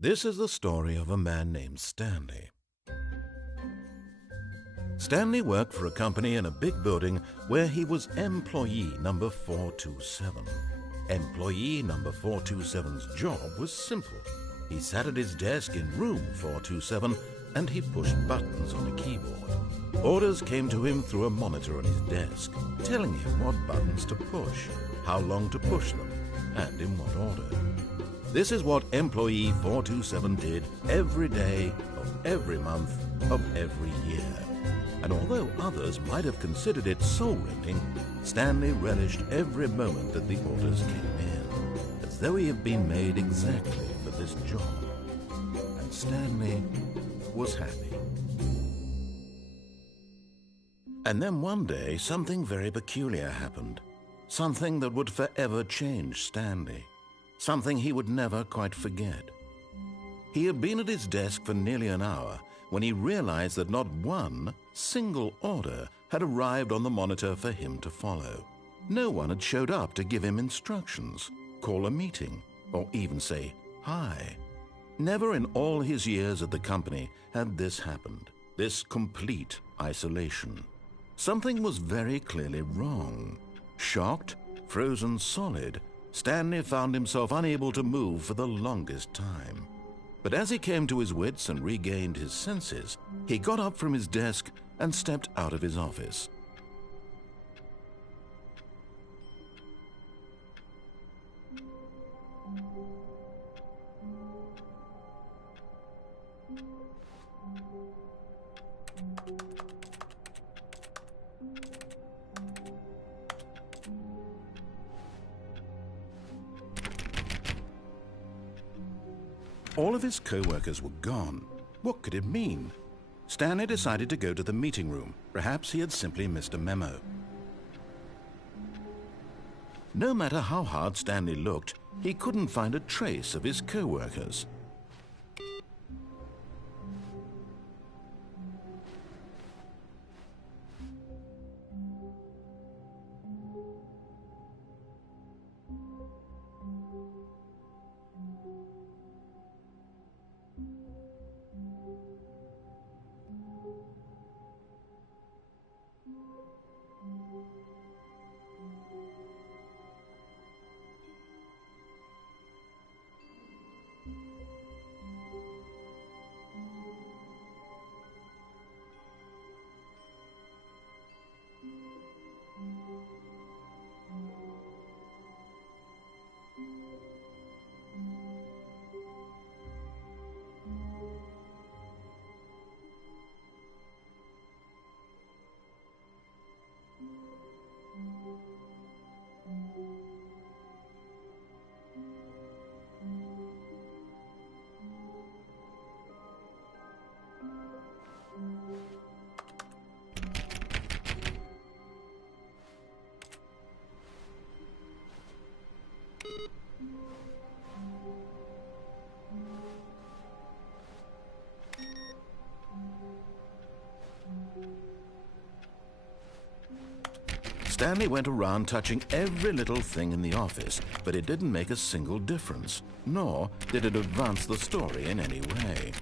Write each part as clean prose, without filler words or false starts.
This is the story of a man named Stanley. Stanley worked for a company in a big building where he was employee number 427. Employee number 427's job was simple. He sat at his desk in room 427 and he pushed buttons on a keyboard. Orders came to him through a monitor on his desk, telling him what buttons to push, how long to push them, and in what order. This is what employee 427 did every day of every month of every year. And although others might have considered it soul-rending, Stanley relished every moment that the orders came in, as though he had been made exactly for this job. And Stanley was happy. And then one day, something very peculiar happened. Something that would forever change Stanley. Something he would never quite forget. He had been at his desk for nearly an hour when he realized that not one single order had arrived on the monitor for him to follow. No one had showed up to give him instructions, call a meeting, or even say hi. Never in all his years at the company had this happened, this complete isolation. Something was very clearly wrong. Shocked, frozen solid, Stanley found himself unable to move for the longest time. But as he came to his wits and regained his senses, he got up from his desk and stepped out of his office. All of his co-workers were gone. What could it mean? Stanley decided to go to the meeting room. Perhaps he had simply missed a memo. No matter how hard Stanley looked, he couldn't find a trace of his co-workers. Stanley went around touching every little thing in the office, but it didn't make a single difference, nor did it advance the story in any way.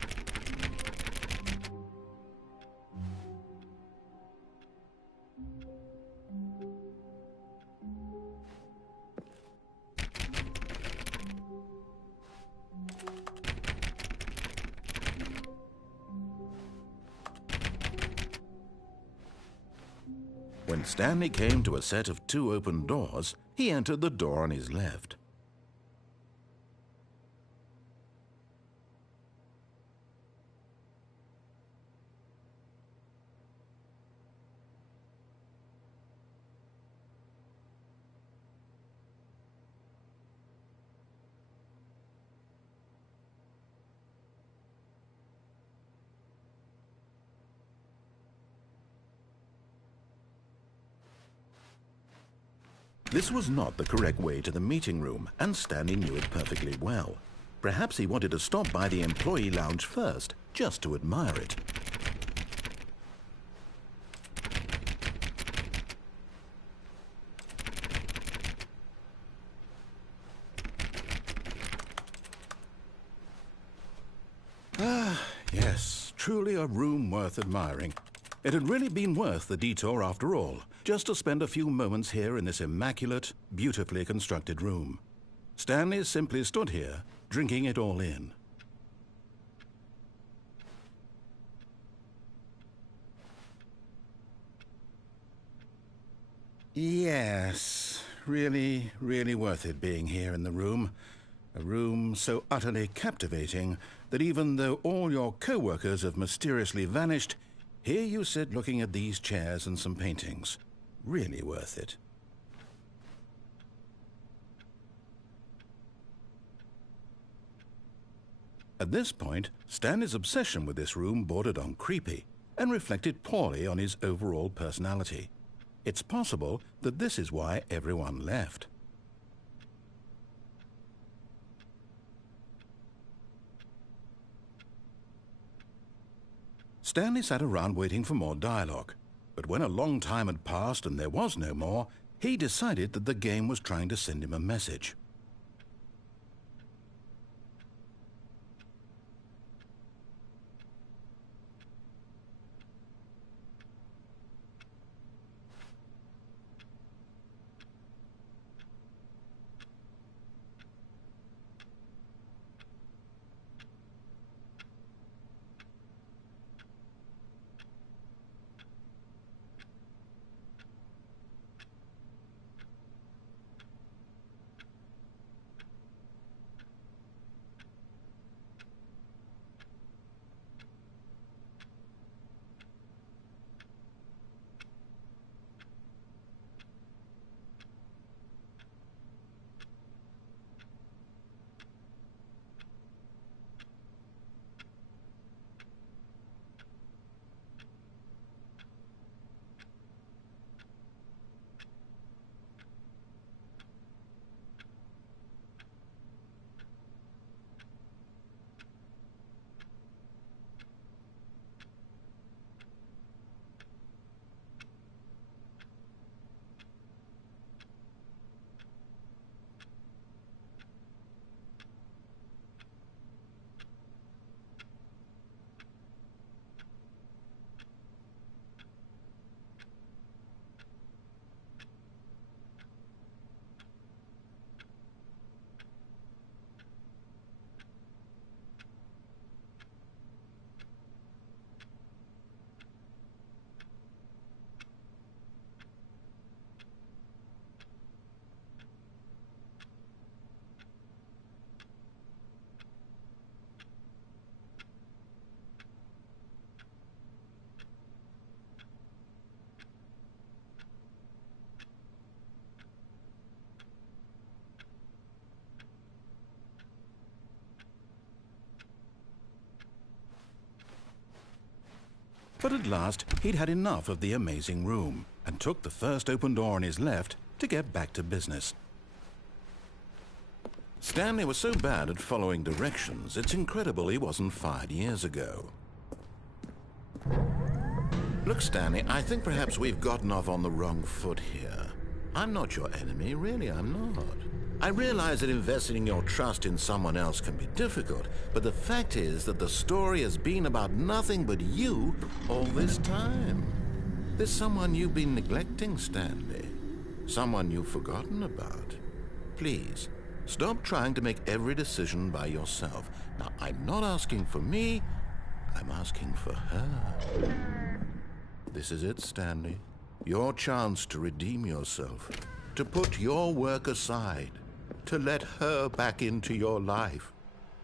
When Stanley came to a set of 2 open doors, he entered the door on his left. This was not the correct way to the meeting room, and Stanley knew it perfectly well. Perhaps he wanted to stop by the employee lounge first, just to admire it. truly a room worth admiring. It had really been worth the detour after all, just to spend a few moments here in this immaculate, beautifully constructed room. Stanley simply stood here, drinking it all in. Yes, really, really worth it being here in the room. A room so utterly captivating that even though all your co-workers have mysteriously vanished, here you sit looking at these chairs and some paintings. Really worth it. At this point, Stanley's obsession with this room bordered on creepy and reflected poorly on his overall personality. It's possible that this is why everyone left. Stanley sat around waiting for more dialogue, but when a long time had passed and there was no more, he decided that the game was trying to send him a message. But at last, he'd had enough of the amazing room and took the first open door on his left to get back to business. Stanley was so bad at following directions, it's incredible he wasn't fired years ago. Look, Stanley, I think perhaps we've gotten off on the wrong foot here. I'm not your enemy, really, I'm not. I realize that investing your trust in someone else can be difficult, but the fact is that the story has been about nothing but you all this time. There's someone you've been neglecting, Stanley. Someone you've forgotten about. Please, stop trying to make every decision by yourself. Now, I'm not asking for me, I'm asking for her. This is it, Stanley. Your chance to redeem yourself, to put your work aside, to let her back into your life.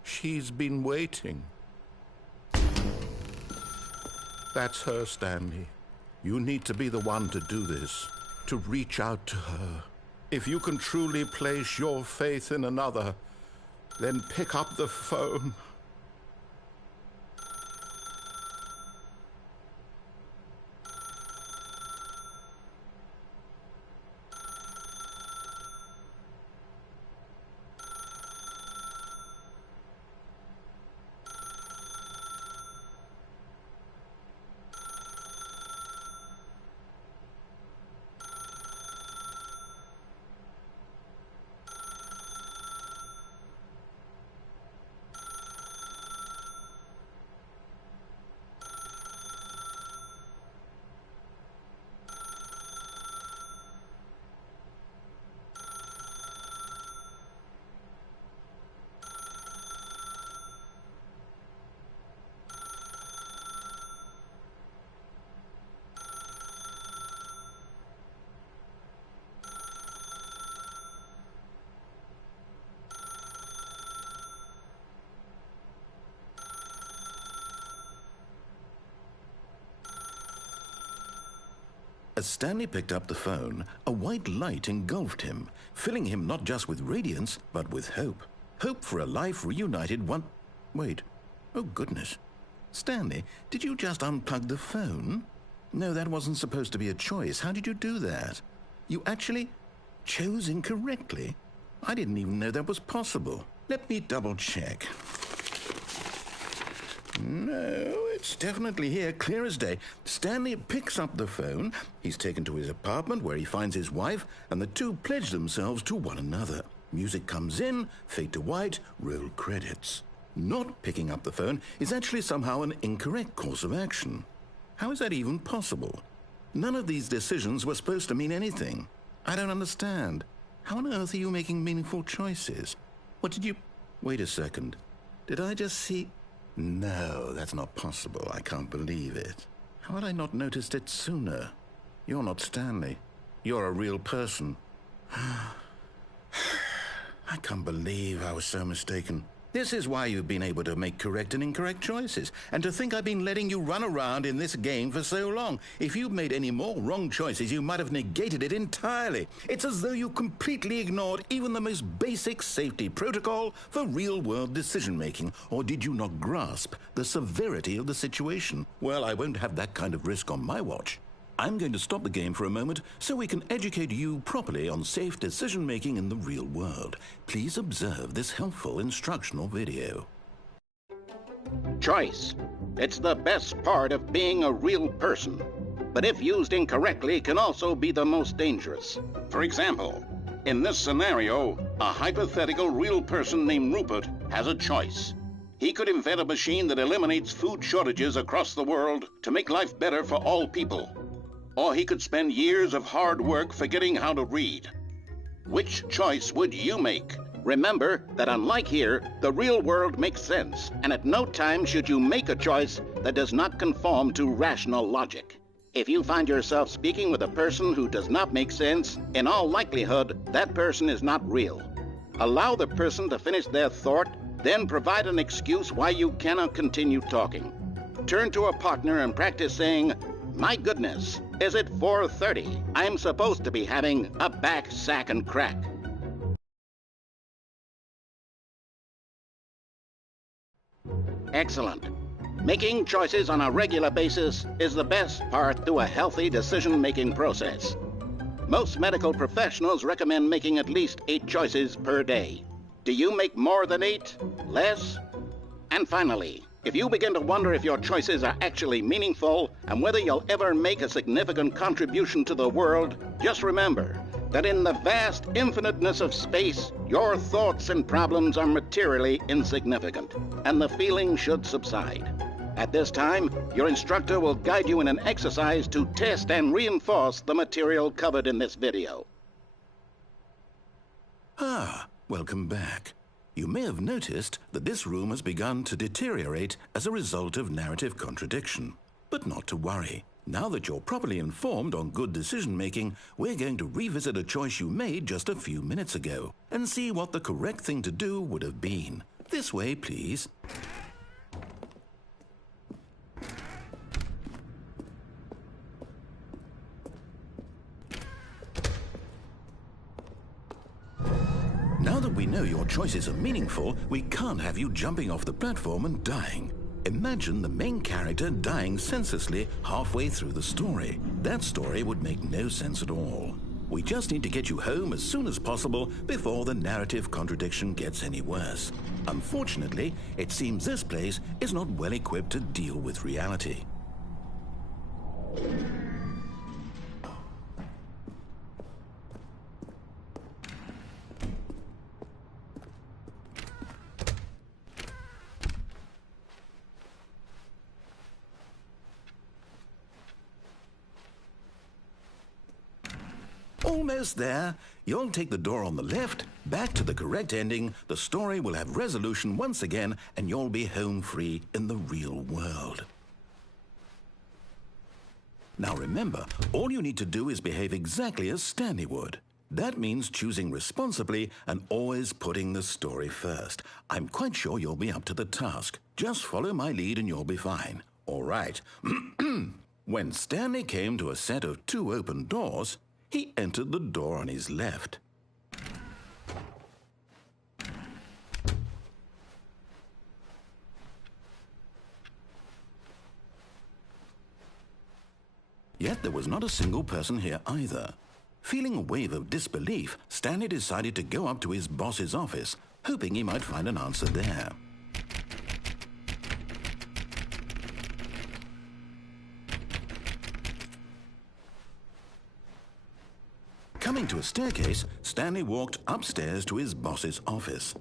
She's been waiting. That's her, Stanley. You need to be the one to do this, to reach out to her. If you can truly place your faith in another, then pick up the phone. As Stanley picked up the phone, a white light engulfed him, filling him not just with radiance, but with hope. Hope for a life reunited one... Wait. Oh, goodness. Stanley, did you just unplug the phone? No, that wasn't supposed to be a choice. How did you do that? You actually chose incorrectly? I didn't even know that was possible. Let me double check. No, it's definitely here, clear as day. Stanley picks up the phone. He's taken to his apartment where he finds his wife, and the two pledge themselves to one another. Music comes in, fade to white, roll credits. Not picking up the phone is actually somehow an incorrect course of action. How is that even possible? None of these decisions were supposed to mean anything. I don't understand. How on earth are you making meaningful choices? What did you... Wait a second. Did I just see... No, that's not possible. I can't believe it. How had I not noticed it sooner? You're not Stanley. You're a real person. I can't believe I was so mistaken. This is why you've been able to make correct and incorrect choices. And to think I've been letting you run around in this game for so long. If you'd made any more wrong choices, you might have negated it entirely. It's as though you completely ignored even the most basic safety protocol for real-world decision-making. Or did you not grasp the severity of the situation? Well, I won't have that kind of risk on my watch. I'm going to stop the game for a moment so we can educate you properly on safe decision-making in the real world. Please observe this helpful instructional video. Choice. It's the best part of being a real person. But if used incorrectly, can also be the most dangerous. For example, in this scenario, a hypothetical real person named Rupert has a choice. He could invent a machine that eliminates food shortages across the world to make life better for all people. Or he could spend years of hard work forgetting how to read. Which choice would you make? Remember that unlike here, the real world makes sense, and at no time should you make a choice that does not conform to rational logic. If you find yourself speaking with a person who does not make sense, in all likelihood, that person is not real. Allow the person to finish their thought, then provide an excuse why you cannot continue talking. Turn to a partner and practice saying, "My goodness, is it 4:30? I'm supposed to be having a back, sack, and crack." Excellent. Making choices on a regular basis is the best part to a healthy decision-making process. Most medical professionals recommend making at least 8 choices per day. Do you make more than 8? Less? And finally, if you begin to wonder if your choices are actually meaningful and whether you'll ever make a significant contribution to the world, just remember that in the vast infiniteness of space, your thoughts and problems are materially insignificant, and the feeling should subside. At this time, your instructor will guide you in an exercise to test and reinforce the material covered in this video. Welcome back. You may have noticed that this room has begun to deteriorate as a result of narrative contradiction. But not to worry. Now that you're properly informed on good decision-making, we're going to revisit a choice you made just a few minutes ago and see what the correct thing to do would have been. This way, please. Now that we know your choices are meaningful, we can't have you jumping off the platform and dying. Imagine the main character dying senselessly halfway through the story. That story would make no sense at all. We just need to get you home as soon as possible before the narrative contradiction gets any worse. Unfortunately, it seems this place is not well equipped to deal with reality. Almost there. You'll take the door on the left, back to the correct ending, the story will have resolution once again, and you'll be home free in the real world. Now remember, all you need to do is behave exactly as Stanley would. That means choosing responsibly and always putting the story first. I'm quite sure you'll be up to the task. Just follow my lead and you'll be fine. All right. When Stanley came to a set of two open doors, he entered the door on his left. Yet there was not a single person here either. Feeling a wave of disbelief, Stanley decided to go up to his boss's office, hoping he might find an answer there. Coming to a staircase, Stanley walked upstairs to his boss's office.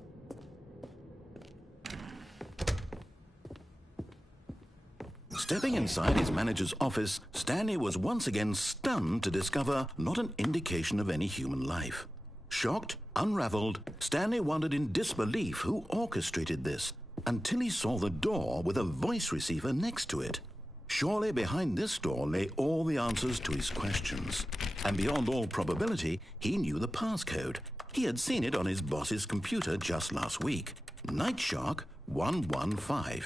Stepping inside his manager's office, Stanley was once again stunned to discover not an indication of any human life. Shocked, unraveled, Stanley wondered in disbelief who orchestrated this, until he saw the door with a voice receiver next to it. Surely behind this door lay all the answers to his questions. And beyond all probability, he knew the passcode. He had seen it on his boss's computer just last week. Nightshark 115.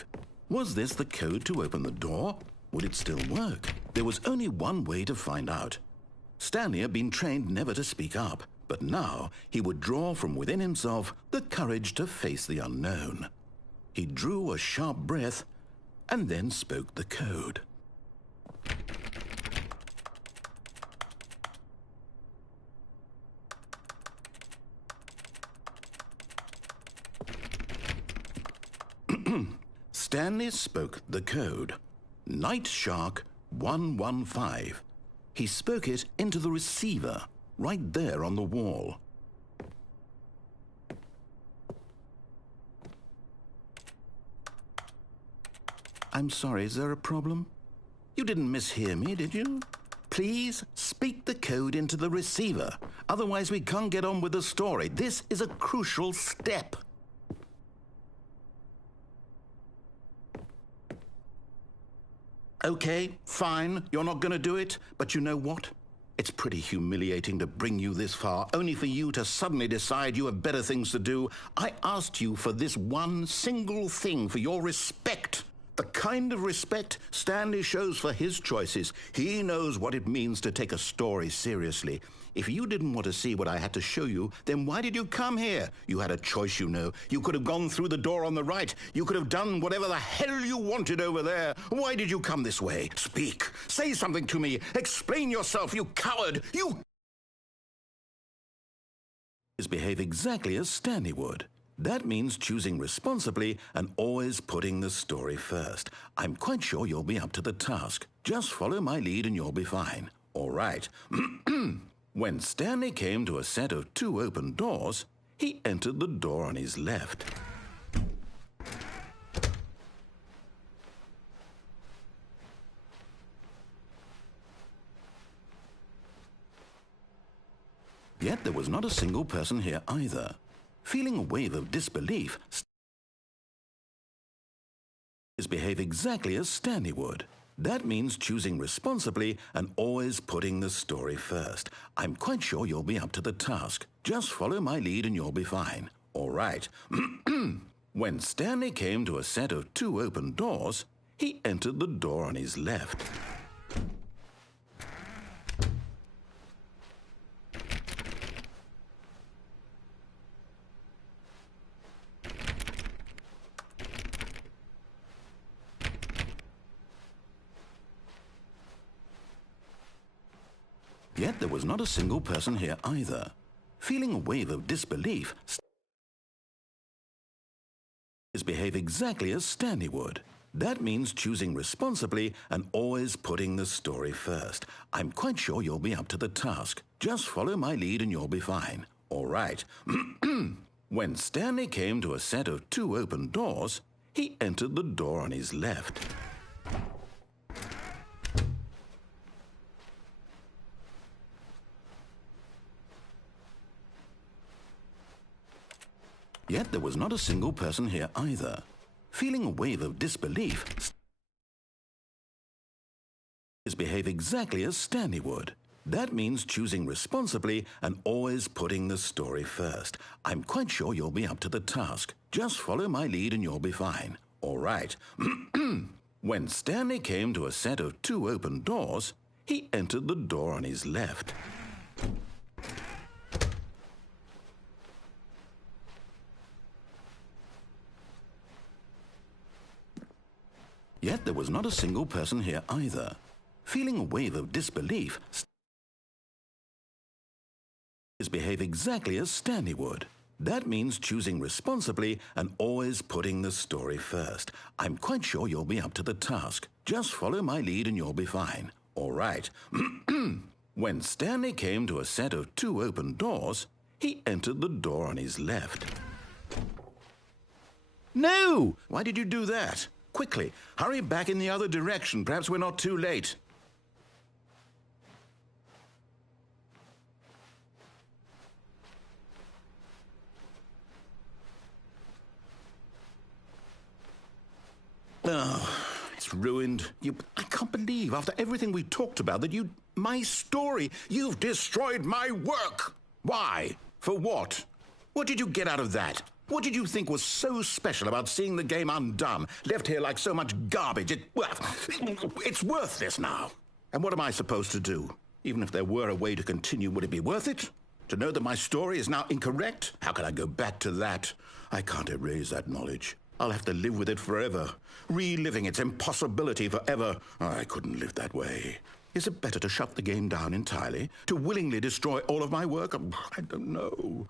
Was this the code to open the door? Would it still work? There was only one way to find out. Stanley had been trained never to speak up, but now he would draw from within himself the courage to face the unknown. He drew a sharp breath and then spoke the code. Stanley spoke the code. Nightshark 115. He spoke it into the receiver, right there on the wall. I'm sorry, is there a problem? You didn't mishear me, did you? Please speak the code into the receiver. Otherwise, we can't get on with the story. This is a crucial step. Okay, fine, you're not going to do it, but you know what? It's pretty humiliating to bring you this far, only for you to suddenly decide you have better things to do. I asked you for this one single thing, for your respect. The kind of respect Stanley shows for his choices. He knows what it means to take a story seriously. If you didn't want to see what I had to show you, then why did you come here? You had a choice, you know. You could have gone through the door on the right. You could have done whatever the hell you wanted over there. Why did you come this way? Speak. Say something to me. Explain yourself, you coward. You behave exactly as Stanley would. That means choosing responsibly and always putting the story first. I'm quite sure you'll be up to the task. Just follow my lead and you'll be fine. All right. When Stanley came to a set of two open doors, he entered the door on his left. Yet there was not a single person here either. Feeling a wave of disbelief, behave exactly as Stanley would. That means choosing responsibly and always putting the story first. I'm quite sure you'll be up to the task. Just follow my lead and you'll be fine. All right. When Stanley came to a set of two open doors, he entered the door on his left. Yet there was not a single person here either. Feeling a wave of disbelief, behave exactly as Stanley would. That means choosing responsibly and always putting the story first. I'm quite sure you'll be up to the task. Just follow my lead and you'll be fine. All right. When Stanley came to a set of two open doors, he entered the door on his left. Yet there was not a single person here either. Feeling a wave of disbelief, behave exactly as Stanley would. That means choosing responsibly and always putting the story first. I'm quite sure you'll be up to the task. Just follow my lead and you'll be fine. All right. When Stanley came to a set of 2 open doors, he entered the door on his left. Yet there was not a single person here either. Feeling a wave of disbelief, behave exactly as Stanley would. That means choosing responsibly and always putting the story first. I'm quite sure you'll be up to the task. Just follow my lead and you'll be fine. All right. When Stanley came to a set of 2 open doors, he entered the door on his left. No! Why did you do that? Quickly, hurry back in the other direction. Perhaps we're not too late. Oh, it's ruined. I can't believe, after everything we talked about, that my story, you've destroyed my work. Why? For what? What did you get out of that? What did you think was so special about seeing the game undone, left here like so much garbage? It's worthless now. And what am I supposed to do? Even if there were a way to continue, would it be worth it? To know that my story is now incorrect? How can I go back to that? I can't erase that knowledge. I'll have to live with it forever, reliving its impossibility forever. I couldn't live that way. Is it better to shut the game down entirely? To willingly destroy all of my work? I don't know.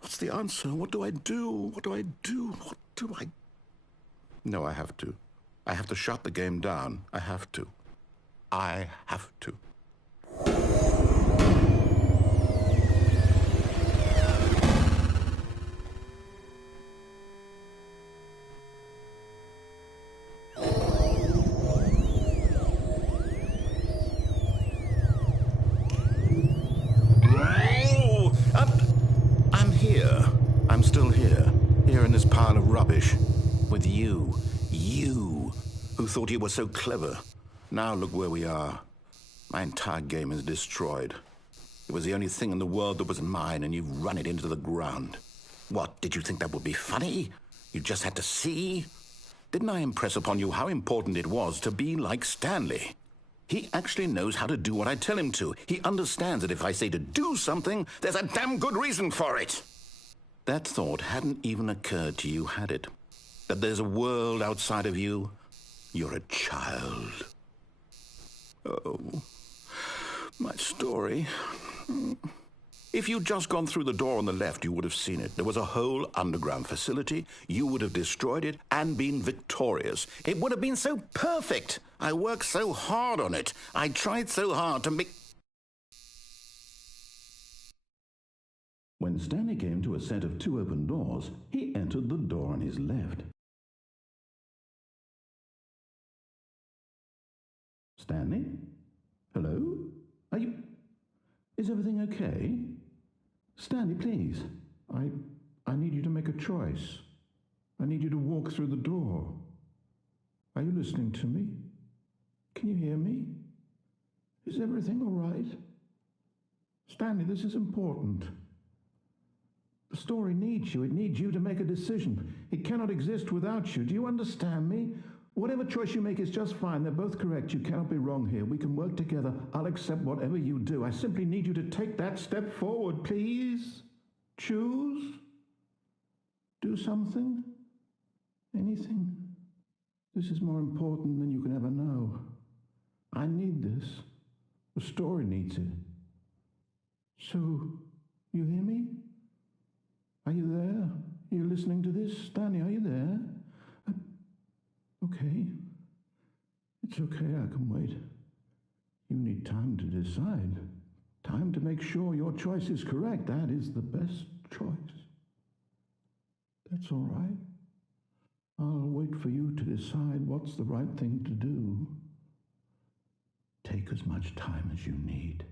What's the answer? What do I do? What do I do? What do I... No, I have to. I have to shut the game down. I have to. I have to. I'm still here in this pile of rubbish, with you, who thought you were so clever. Now look where we are. My entire game is destroyed. It was the only thing in the world that was mine, and you've run it into the ground. What, did you think that would be funny? You just had to see? Didn't I impress upon you how important it was to be like Stanley? He actually knows how to do what I tell him to. He understands that if I say to do something, there's a damn good reason for it. That thought hadn't even occurred to you, had it? That there's a world outside of you? You're a child. Oh, my story. If you'd just gone through the door on the left, you would have seen it. There was a whole underground facility. You would have destroyed it and been victorious. It would have been so perfect. I worked so hard on it. I tried so hard to make... When Stanley came to a set of 2 open doors, he entered the door on his left. Stanley? Hello? Are you... Is everything okay? Stanley, please. I need you to make a choice. I need you to walk through the door. Are you listening to me? Can you hear me? Is everything all right? Stanley, this is important. The story needs you. It needs you to make a decision. It cannot exist without you. Do you understand me? Whatever choice you make is just fine. They're both correct. You cannot be wrong here. We can work together. I'll accept whatever you do. I simply need you to take that step forward, please. Choose. Do something. Anything. This is more important than you can ever know. I need this. The story needs it. So, you hear me? Are you there? Are you listening to this? Stanley, are you there? Okay. It's okay, I can wait. You need time to decide. Time to make sure your choice is correct. That is the best choice. That's all right. I'll wait for you to decide what's the right thing to do. Take as much time as you need.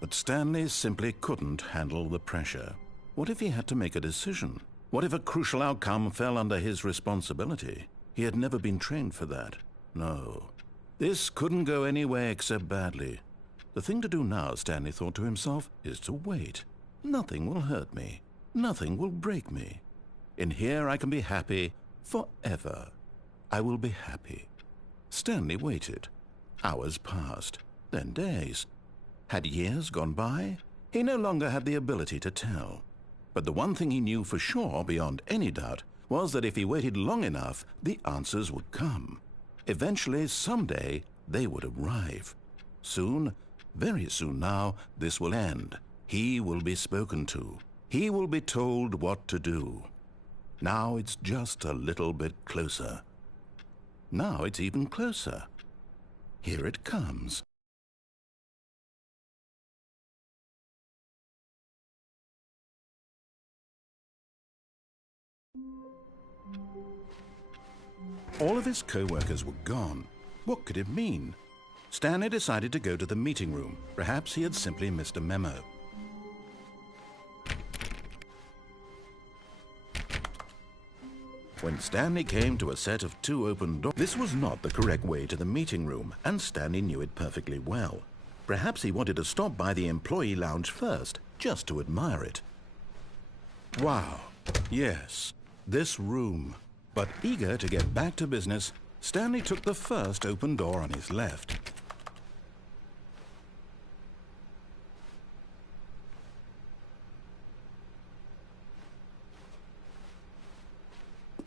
But Stanley simply couldn't handle the pressure. What if he had to make a decision? What if a crucial outcome fell under his responsibility? He had never been trained for that. No. This couldn't go any way except badly. The thing to do now, Stanley thought to himself, is to wait. Nothing will hurt me. Nothing will break me. In here I can be happy forever. I will be happy. Stanley waited. Hours passed, then days. Had years gone by? He no longer had the ability to tell. But the one thing he knew for sure, beyond any doubt, was that if he waited long enough, the answers would come. Eventually, someday, they would arrive. Soon, very soon now, this will end. He will be spoken to. He will be told what to do. Now it's just a little bit closer. Now it's even closer. Here it comes. All of his co-workers were gone. What could it mean? Stanley decided to go to the meeting room. Perhaps he had simply missed a memo. When Stanley came to a set of 2 open doors, this was not the correct way to the meeting room, and Stanley knew it perfectly well. Perhaps he wanted to stop by the employee lounge first, just to admire it. Wow, yes, this room. But eager to get back to business, Stanley took the first open door on his left.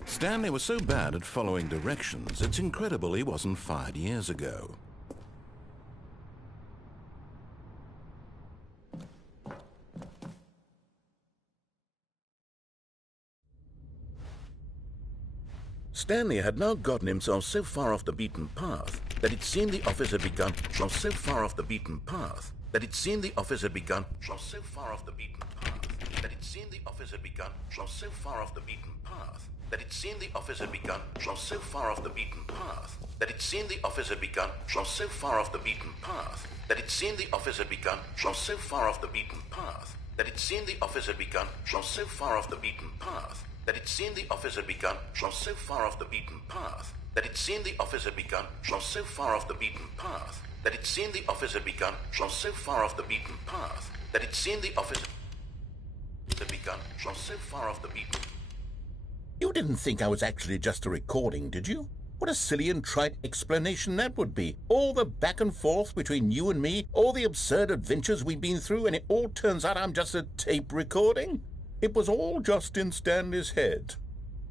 Stanley was so bad at following directions, it's incredible he wasn't fired years ago. Stanley had now gotten himself so far off the beaten path that it seemed the office had begun. So far off the beaten path that it seemed the office had begun. So far off the beaten path that it seemed the office had begun. So far off the beaten path that it seemed the office had begun. So far off the beaten path that it seemed the office had begun. So far off the beaten path that it seemed the office had begun. So far off the beaten path that it seemed the office had begun. So far off the beaten path that it seemed the office had begun. So far off the beaten path that it seemed the office had begun. So far off the beaten path that it seemed the office had begun. So far off the beaten path that it seemed the office had begun. So far off the beaten. You didn't think I was actually just a recording, did you? What a silly and trite explanation that would be. All the back and forth between you and me, all the absurd adventures we've been through, and it all turns out I'm just a tape recording? It was all just in Stanley's head.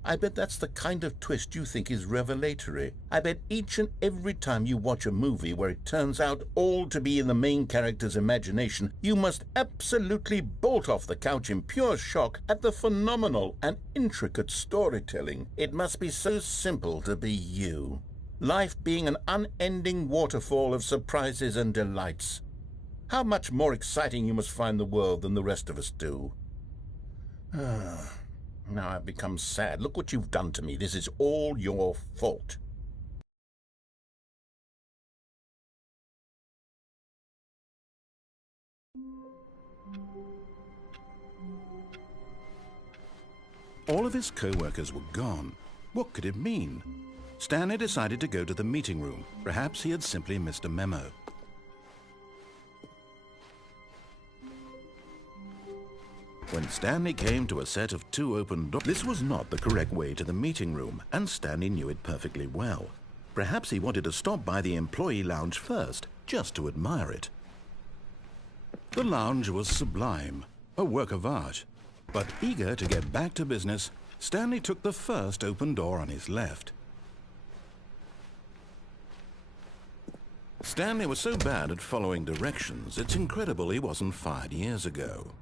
I bet that's the kind of twist you think is revelatory. I bet each and every time you watch a movie where it turns out all to be in the main character's imagination, you must absolutely bolt off the couch in pure shock at the phenomenal and intricate storytelling. It must be so simple to be you. Life being an unending waterfall of surprises and delights. How much more exciting you must find the world than the rest of us do. Now I've become sad. Look what you've done to me. This is all your fault. All of his co-workers were gone. What could it mean? Stanley decided to go to the meeting room. Perhaps he had simply missed a memo. When Stanley came to a set of 2 open doors, this was not the correct way to the meeting room, and Stanley knew it perfectly well. Perhaps he wanted to stop by the employee lounge first, just to admire it. The lounge was sublime, a work of art. But eager to get back to business, Stanley took the first open door on his left. Stanley was so bad at following directions, it's incredible he wasn't fired years ago.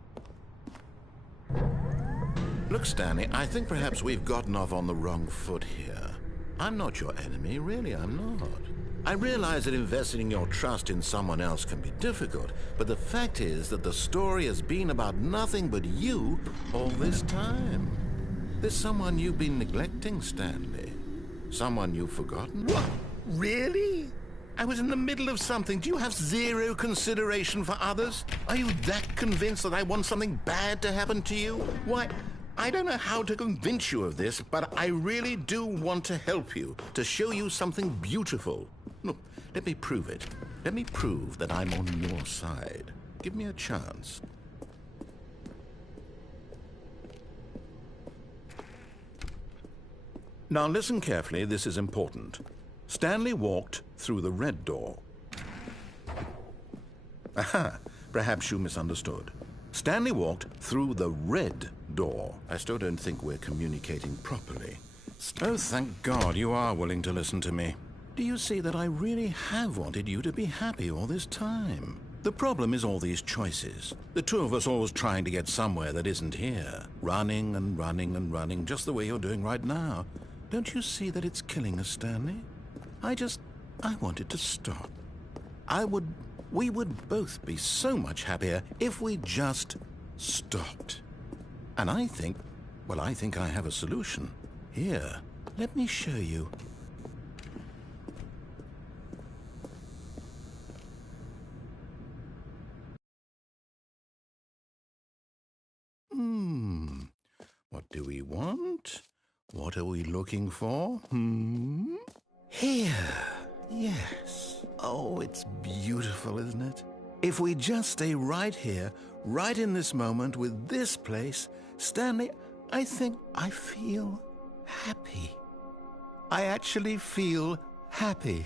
Look, Stanley, I think perhaps we've gotten off on the wrong foot here. I'm not your enemy, really, I'm not. I realize that investing your trust in someone else can be difficult, but the fact is that the story has been about nothing but you all this time. There's someone you've been neglecting, Stanley. Someone you've forgotten. What? Really? I was in the middle of something. Do you have zero consideration for others? Are you that convinced that I want something bad to happen to you? Why, I don't know how to convince you of this, but I really do want to help you, to show you something beautiful. Look, let me prove it. Let me prove that I'm on your side. Give me a chance. Now listen carefully, this is important. Stanley walked through the red door. Aha, perhaps you misunderstood. Stanley walked through the red door. I still don't think we're communicating properly. Oh, thank God you are willing to listen to me. Do you see that I really have wanted you to be happy all this time? The problem is all these choices. The two of us always trying to get somewhere that isn't here. Running and running and running, just the way you're doing right now. Don't you see that it's killing us, Stanley? I wanted to stop. We would both be so much happier if we just stopped. And I think I have a solution. Here, let me show you. What do we want? What are we looking for? Here. Yes. Oh, it's beautiful, isn't it? If we just stay right here, right in this moment with this place, Stanley, I think I feel happy. I actually feel happy.